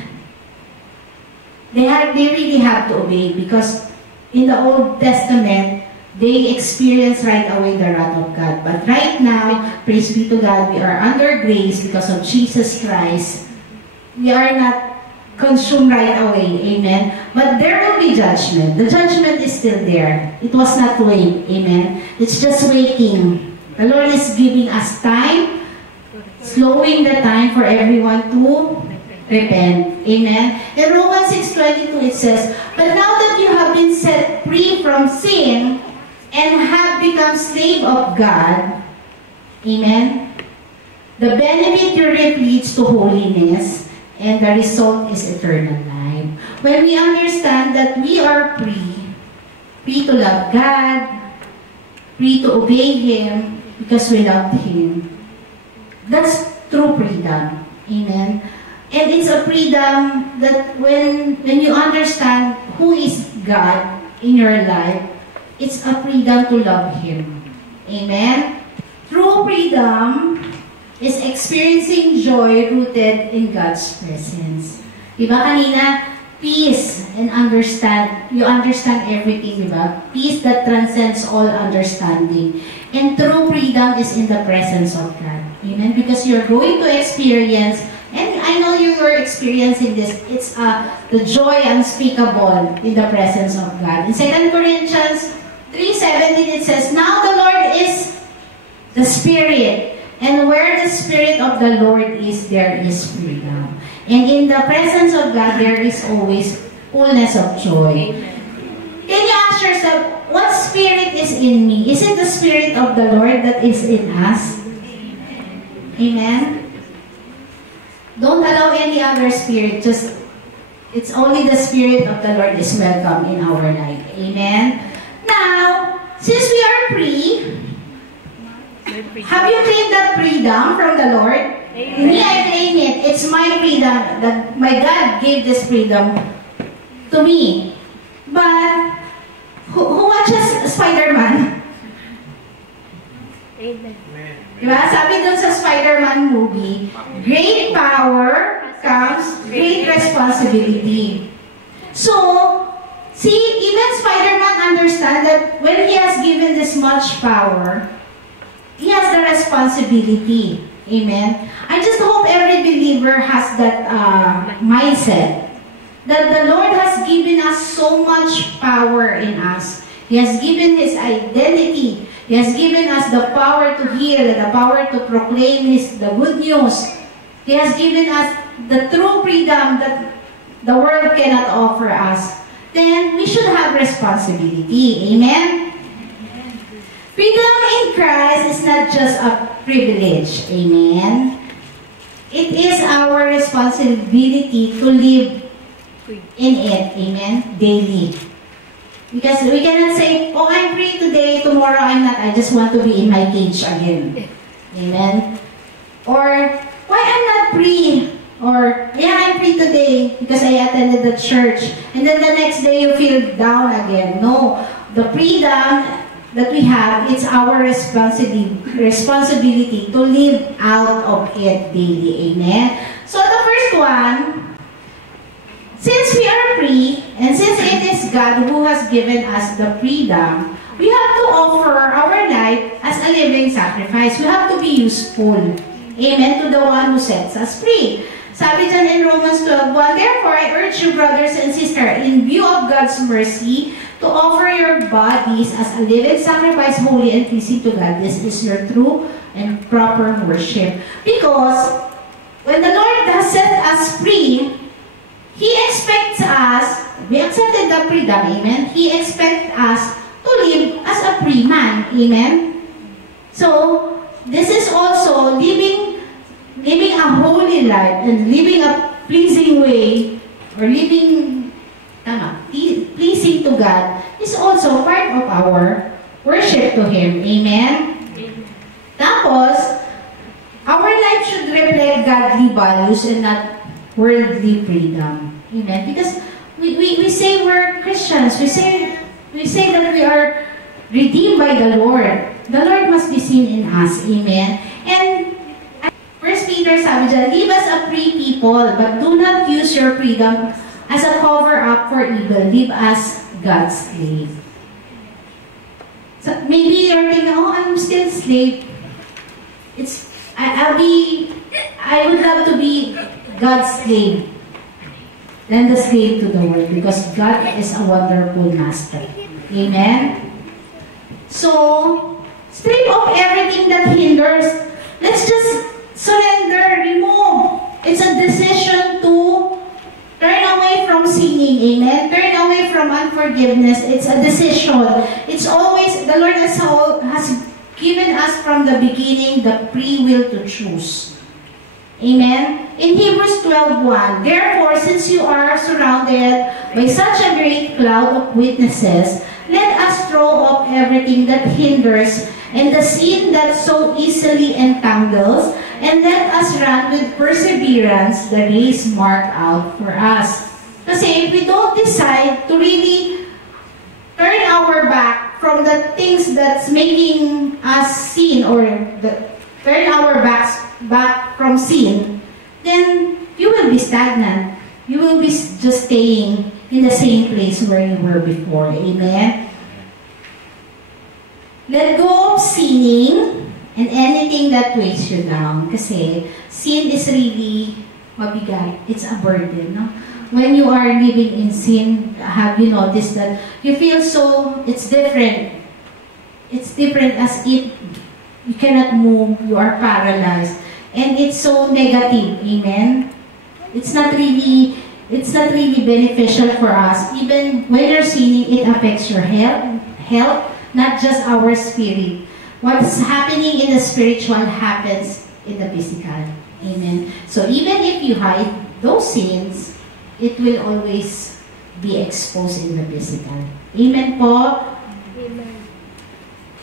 they really have to obey, because in the Old Testament, they experience right away the wrath of God. But right now, praise be to God, we are under grace because of Jesus Christ. We are not consumed right away. Amen. But there will be judgment. The judgment is still there. It was not late. Amen. It's just waiting. The Lord is giving us time, slowing the time for everyone to repent. Amen. In Romans 6:22 it says, "But now that you have been set free from sin and have become slave of God," amen, "the benefit you reap leads to holiness, and the result is eternal life." When we understand that we are free to love God, free to obey Him because we love Him, that's true freedom. Amen. And it's a freedom that when you understand who is God in your life, it's a freedom to love Him. Amen. True freedom is experiencing joy rooted in God's presence. Diba kanina, peace and understand. You understand everything, diba? Peace that transcends all understanding. And true freedom is in the presence of God. Amen? Because you're going to experience, and I know you are experiencing this, it's the joy unspeakable in the presence of God. In 2 Corinthians 3:17 it says, "Now the Lord is the Spirit, and where the Spirit of the Lord is, there is freedom." And in the presence of God, there is always fullness of joy. Amen. Can you ask yourself, what spirit is in me? Is it the Spirit of the Lord that is in us? Amen? Don't allow any other spirit. Just, it's only the Spirit of the Lord is welcome in our life. Amen? Now, since we are free, have you claimed that freedom from the Lord? Amen. Me, I claim it. It's my freedom. That my God gave this freedom to me. But, who watches Spider-Man? Amen. Diba? Sabi dun sa Spider-Man movie, great power comes great responsibility. So, see, even Spider-Man understands that when he has given this much power, he has the responsibility. Amen? I just hope every believer has that mindset. That the Lord has given us so much power in us. He has given His identity. He has given us the power to heal, the power to proclaim the good news. He has given us the true freedom that the world cannot offer us. Then we should have responsibility. Amen? Freedom in Christ is not just a privilege. Amen? It is our responsibility to live in it. Amen? Daily. Because we cannot say, oh, I'm free today, tomorrow I'm not. I just want to be in my cage again. Amen? Or, why I'm not free? Or, yeah, I'm free today because I attended the church. And then the next day you feel down again. No. The freedom that we have, it's our responsibility to live out of it daily. Amen? So the first one, since we are free, and since it is God who has given us the freedom, we have to offer our life as a living sacrifice. We have to be useful. Amen? To the one who sets us free. Sabi dyan in Romans 12:1, "Therefore, I urge you, brothers and sisters, in view of God's mercy, to offer your bodies as a living sacrifice, holy and pleasing to God. This is your true and proper worship." Because when the Lord has set us free, He expects us, we accepted the freedom, amen? He expects us to live as a free man, amen? So, this is also living a holy life and living a pleasing way, or living pleasing to God, is also part of our worship to Him, amen? Tapos, our life should reflect godly values and not worldly freedom. Amen? Because we say we're Christians. We say that we are redeemed by the Lord. The Lord must be seen in us. Amen? And 1 Peter sabi dyan, "Live as a free people, but do not use your freedom as a cover-up for evil. Live as God's slave." So maybe you're thinking, oh, I'm still slave. I would love to be God's slave than the slave to the world, because God is a wonderful master. Amen? So, strip off everything that hinders. Let's just surrender, remove. It's a decision to turn away from sinning. Amen? Turn away from unforgiveness. It's a decision. It's always, the Lord has given us from the beginning the free will to choose. Amen? In Hebrews 12:1, "Therefore, since you are surrounded by such a great cloud of witnesses, let us throw off everything that hinders and the sin that so easily entangles, and let us run with perseverance the race marked out for us." Kasi if we don't decide to really turn our back from the things that's making us sin, or turn our backs back from sin, then you will be stagnant. You will be just staying in the same place where you were before. Amen? Let go of sinning and anything that weighs you down. Kasi sin is really mabigat. It's a burden, no? When you are living in sin, have you noticed that you feel so, it's different. It's different as if you cannot move, you are paralyzed. And it's so negative, amen? It's not really beneficial for us. Even when you're sinning, it affects your health, not just our spirit. What's happening in the spiritual happens in the physical. Amen. So even if you hide those sins, it will always be exposed in the physical. Amen po? Amen.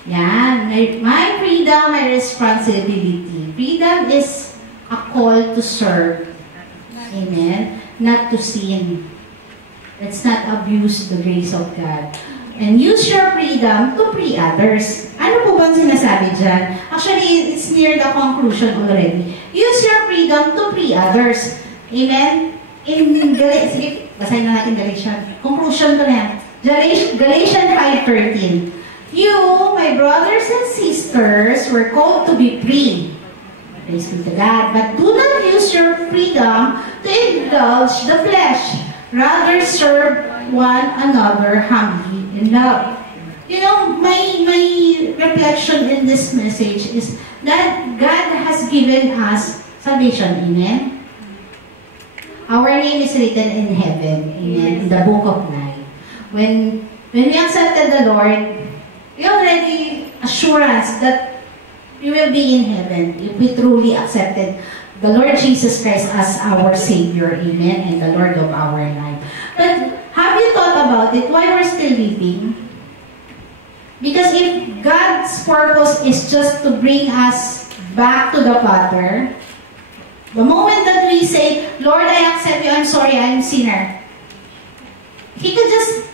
Yan. My freedom, my responsibility. Freedom is a call to serve. Amen. Not to sin. Let's not abuse the grace of God. And use your freedom to free others. Ano po bang sinasabi dyan? Actually, it's near the conclusion already. Use your freedom to free others. Amen? In Galatians, basahin na natin Galatians. Conclusion ko na yan. Galatians 5:13. You, my brothers and sisters, were called to be free. Praise be to God. But do not use your freedom to indulge the flesh. Rather, serve one another humbly in love. You know, my reflection in this message is that God has given us salvation. Amen? Our name is written in heaven. Amen? In the book of life. When we accepted the Lord, we already assurance that we will be in heaven if we truly accepted the Lord Jesus Christ as our Savior. Amen? And the Lord of our life. But have you thought about it? Why we're still living? Because if God's purpose is just to bring us back to the Father, the moment that we say, Lord, I accept you, I'm sorry, I'm a sinner, He could just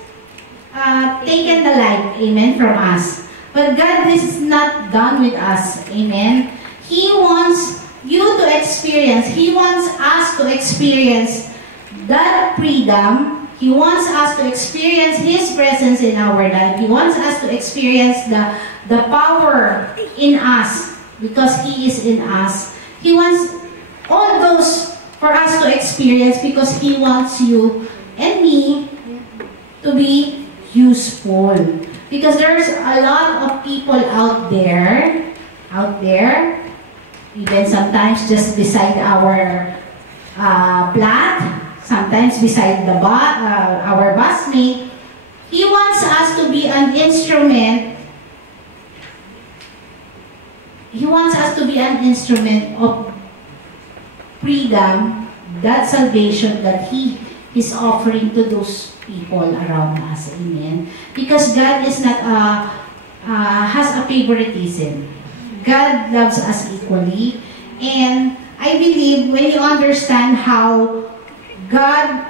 taken the life, amen, from us. But God is not done with us, amen. He wants you to experience, He wants us to experience that freedom. He wants us to experience His presence in our life. He wants us to experience the power in us because He is in us. He wants all those for us to experience because He wants you and me to be useful. Because there's a lot of people out there, even sometimes just beside our plat, sometimes beside the our busmate. He wants us to be an instrument. He wants us to be an instrument of freedom, that salvation that He is offering to those people around us. Amen. Because God is not has a favoritism. God loves us equally, and I believe when you understand how God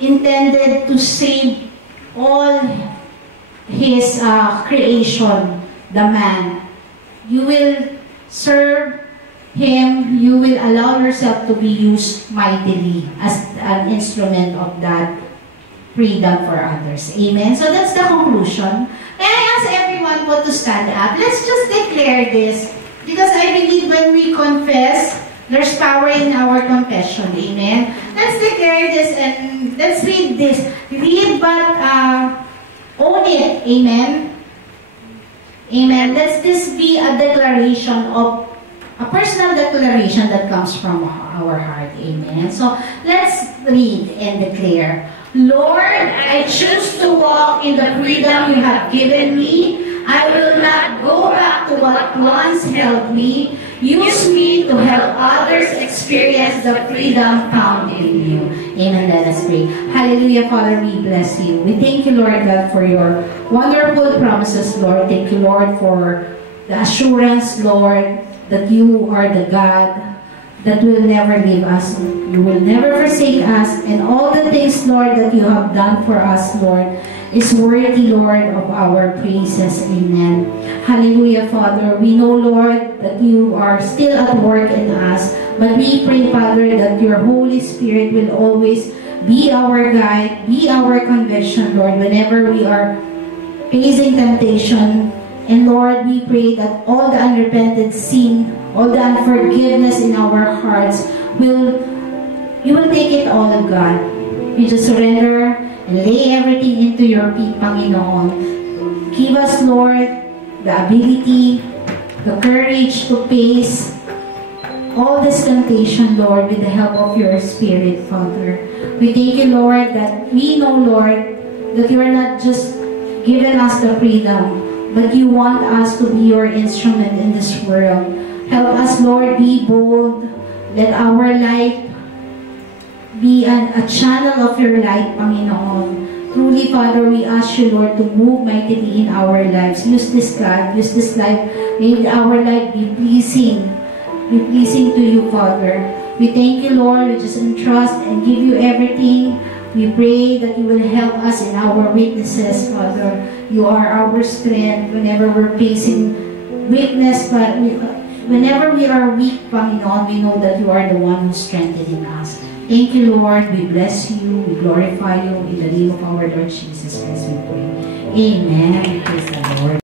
intended to save all His creation, the man, you will serve Him, you will allow yourself to be used mightily as an instrument of that freedom for others. Amen? So that's the conclusion. May I ask everyone to stand up? Let's just declare this, because I believe when we confess, there's power in our confession. Amen? Let's declare this and let's read this. Read but own it. Amen? Amen. Let this be a declaration of, a personal declaration that comes from our heart. Amen? So let's read and declare. Lord, I choose to walk in the freedom you have given me. I will not go back to what once held me. Use me to help others experience the freedom found in you. Amen. Let us pray. Hallelujah, Father, we bless you. We thank you, Lord God, for your wonderful promises, Lord. Thank you, Lord, for the assurance, Lord, that you are the God that will never leave us. You will never forsake us. And all the things, Lord, that you have done for us, Lord, is worthy, Lord, of our praises. Amen. Hallelujah, Father. We know, Lord, that you are still at work in us. But we pray, Father, that your Holy Spirit will always be our guide, be our conviction, Lord, whenever we are facing temptation And Lord, we pray that all the unrepented sin, all the unforgiveness in our hearts, you will take it all, God. We just surrender and lay everything into your feet, Panginoon. Give us, Lord, the ability, the courage to face all this temptation, Lord, with the help of your Spirit, Father. We thank you, Lord, that we know, Lord, that you are not just giving us the freedom, but you want us to be your instrument in this world. Help us, Lord, be bold. Let our life be a channel of your light, Panginoon. Truly, Father, we ask you, Lord, to move mightily in our lives. Use this life. May our life be pleasing to you, Father. We thank you, Lord. We just entrust and give you everything. We pray that you will help us in our weaknesses, Father. You are our strength whenever we're facing weakness, but whenever we are weak, Panginoon, we know that you are the one who's strengthening us. Thank you, Lord. We bless you. We glorify you. In the name of our Lord Jesus Christ, we pray. Amen. Praise the Lord.